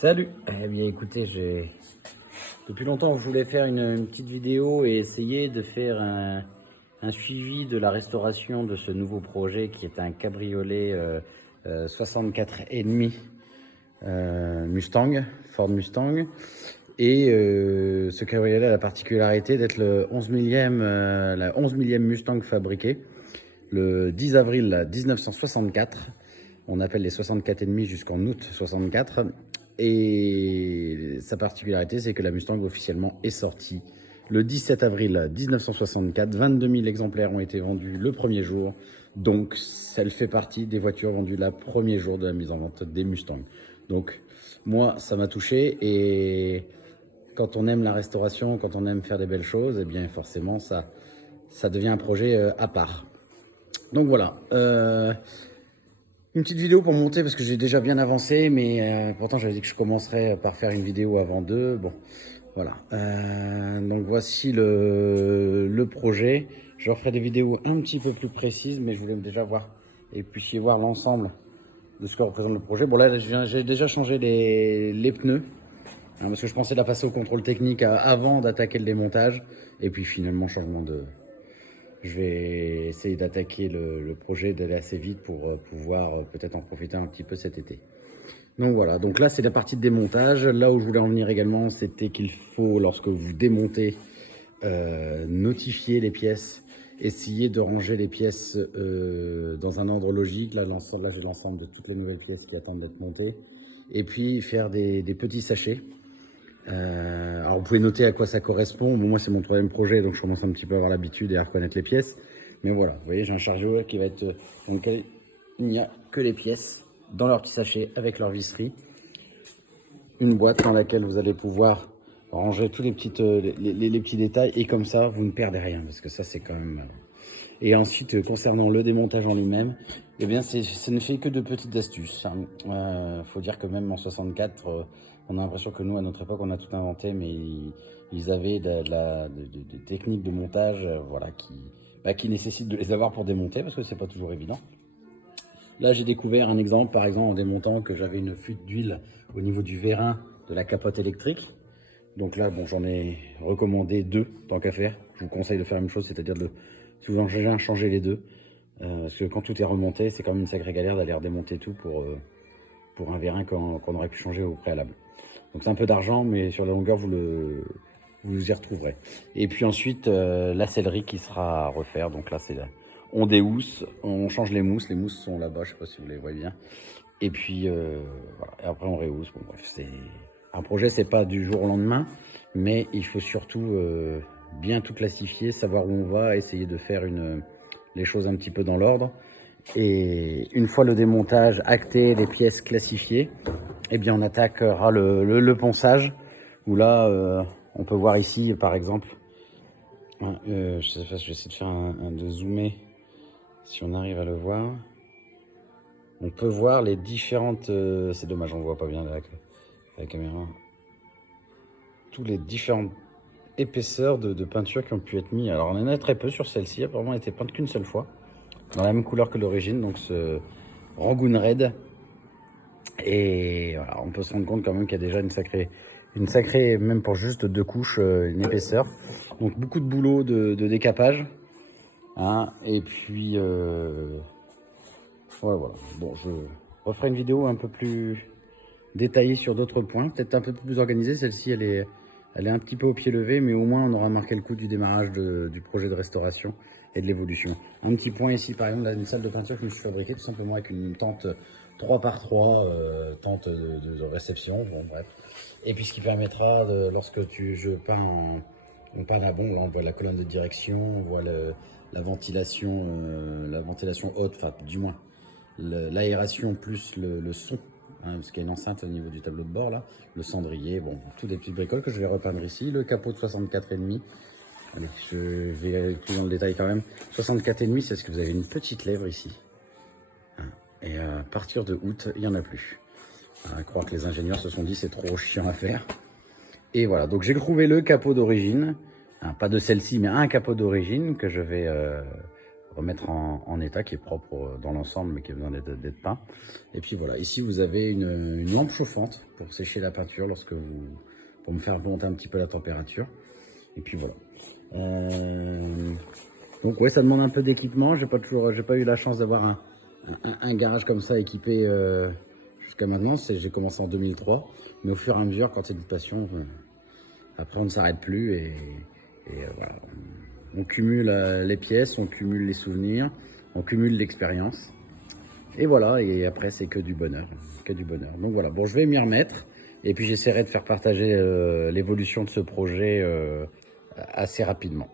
Salut. Eh bien écoutez, depuis longtemps je voulais faire une petite vidéo et essayer de faire un suivi de la restauration de ce nouveau projet qui est un cabriolet 64,5 Mustang, Ford Mustang. Et ce cabriolet a la particularité d'être le 11 millième, la 11 millième Mustang fabriquée le 10 avril 1964. On appelle les 64,5 jusqu'en août 64. Et sa particularité, c'est que la Mustang officiellement est sortie le 17 avril 1964. 22 000 exemplaires ont été vendus le premier jour. Donc, elle fait partie des voitures vendues le premier jour de la mise en vente des Mustangs. Donc, moi, ça m'a touché. Et quand on aime la restauration, quand on aime faire des belles choses, eh bien, forcément, ça devient un projet à part. Donc voilà. Une petite vidéo pour monter parce que j'ai déjà bien avancé, mais pourtant j'avais dit que je commencerais par faire une vidéo avant deux. Bon, voilà. Donc voici le projet. Je referai des vidéos un petit peu plus précises, mais je voulais déjà voir et puissiez voir l'ensemble de ce que représente le projet. Bon là, j'ai déjà changé les pneus parce que je pensais la passer au contrôle technique avant d'attaquer le démontage. Et puis finalement, changement de... Je vais essayer d'attaquer le projet, d'aller assez vite pour pouvoir peut-être en profiter un petit peu cet été. Donc voilà, donc là c'est la partie de démontage. Là où je voulais en venir également, c'était qu'il faut, lorsque vous démontez, notifier les pièces, essayer de ranger les pièces dans un ordre logique. Là j'ai l'ensemble de toutes les nouvelles pièces qui attendent d'être montées. Et puis faire des petits sachets. Alors vous pouvez noter à quoi ça correspond. Bon, moi c'est mon troisième projet, donc je commence un petit peu à avoir l'habitude et à reconnaître les pièces. Mais voilà, vous voyez, j'ai un chariot qui va être dans lequel il n'y a que les pièces dans leur petit sachet avec leur visserie. Une boîte dans laquelle vous allez pouvoir ranger tous les petits détails, et comme ça vous ne perdez rien, parce que ça c'est quand même... Et ensuite, concernant le démontage en lui-même, eh bien, ça ne fait que de petites astuces. Faut dire que même en 64, on a l'impression que nous, à notre époque, on a tout inventé, mais ils avaient des techniques de montage, voilà, qui nécessitent de les avoir pour démonter, parce que c'est pas toujours évident. Là, j'ai découvert un exemple, par exemple, en démontant, que j'avais une fuite d'huile au niveau du vérin de la capote électrique. Donc là, bon, j'en ai recommandé deux, tant qu'à faire. Je vous conseille de faire la même chose, c'est-à-dire si vous en avez un, changez les deux. Parce que quand tout est remonté, c'est quand même une sacrée galère d'aller redémonter tout pour un vérin qu'on aurait pu changer au préalable. Donc c'est un peu d'argent, mais sur la longueur, vous y retrouverez. Et puis ensuite, la sellerie qui sera à refaire. Donc là, on déhousse, on change les mousses. Les mousses sont là-bas, je ne sais pas si vous les voyez bien. Et puis, voilà. Et après, on réhousse. Bon, bref, un projet, c'est pas du jour au lendemain, mais il faut surtout bien tout classifier, savoir où on va, essayer de faire les choses un petit peu dans l'ordre. Et une fois le démontage acté, les pièces classifiées, eh bien on attaquera le ponçage, où là on peut voir ici par exemple, je sais pas, je vais essayer de faire de zoomer si on arrive à le voir. On peut voir les différentes, c'est dommage, on voit pas bien avec la caméra, tous les différentes épaisseurs de peinture qui ont pu être mis. Alors on en a très peu sur celle-ci, apparemment elle n'était peinte qu'une seule fois, dans la même couleur que l'origine, donc ce Rangoon Red. Et voilà, on peut se rendre compte quand même qu'il y a déjà une sacrée, même pour juste deux couches, une épaisseur. Donc beaucoup de boulot de décapage. Hein, et puis voilà. Bon, je referai une vidéo un peu plus détaillée sur d'autres points, peut-être un peu plus organisée. Celle-ci, elle est un petit peu au pied levé, mais au moins on aura marqué le coup du démarrage du projet de restauration et de l'évolution. Un petit point ici, par exemple, là, une salle de peinture que je me suis fabriquée tout simplement avec une tente 3x3, tente de réception, bon bref. Et puis ce qui permettra, lorsque je peins on peint à bon, là on voit la colonne de direction, on voit la ventilation haute, enfin du moins l'aération plus le son. Hein, parce qu'il y a une enceinte au niveau du tableau de bord là, le cendrier, bon, tous des petites bricoles que je vais repeindre ici, le capot de 64,5. Allez, je vais aller plus dans le détail quand même. 64,5, c'est parce que vous avez une petite lèvre ici. Hein, et à partir de août, il n'y en a plus. À croire que les ingénieurs se sont dit c'est trop chiant à faire. Et voilà, donc j'ai trouvé le capot d'origine. Hein, pas de celle-ci, mais un capot d'origine que je vais remettre en état, qui est propre dans l'ensemble, mais qui a besoin d'être peint. Et puis voilà, ici vous avez une lampe chauffante pour sécher la peinture pour me faire monter un petit peu la température. Et puis voilà. Donc ouais, ça demande un peu d'équipement. J'ai pas eu la chance d'avoir un garage comme ça équipé jusqu'à maintenant. J'ai commencé en 2003, mais au fur et à mesure, quand c'est une passion, après on ne s'arrête plus et voilà. On cumule les pièces, on cumule les souvenirs, on cumule l'expérience. Et voilà, et après c'est que du bonheur, que du bonheur. Donc voilà, bon, je vais m'y remettre et puis j'essaierai de faire partager l'évolution de ce projet assez rapidement.